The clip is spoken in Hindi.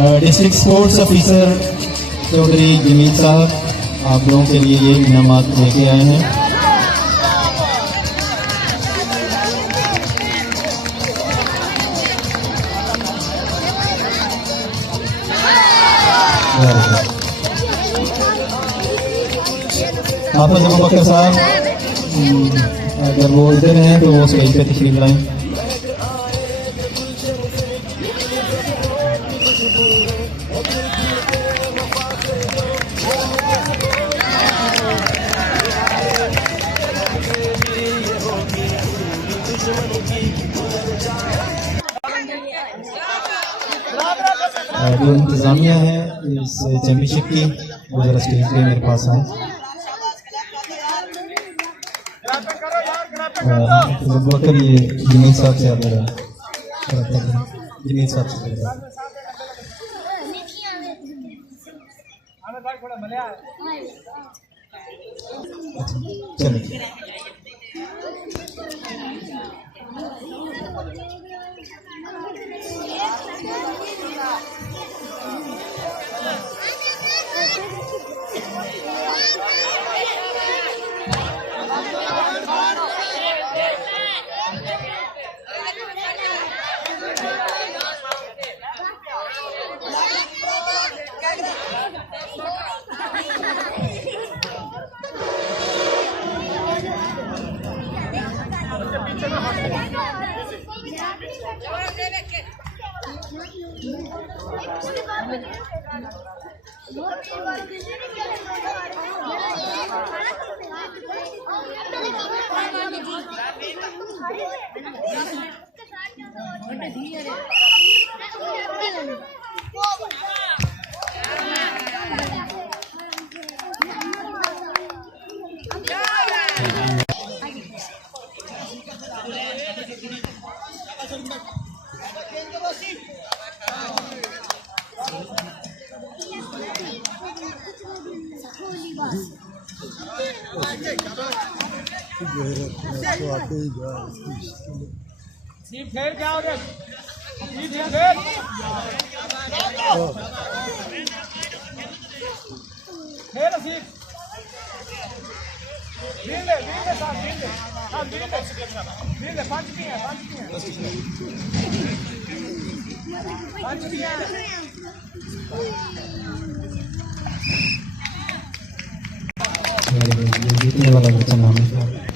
District sports officer Chaudhry Jameel साहब आप लोगों के लिए ये इनामात लेके आए हैं। आप अबू बकर साहब अगर वो इधर हैं तो वो स्टेज पे तशरीफ लाएं। जो इंतजामिया है इस चैम्पियनशिप की वो जरा स्टेज पे मेरे पास आए। बकर ये जमील साहब से आप जमील साहब से चलिए फिर क्या हो गया? फिर नसीब पांच भी है जीतने वाला बच्चा नाम है।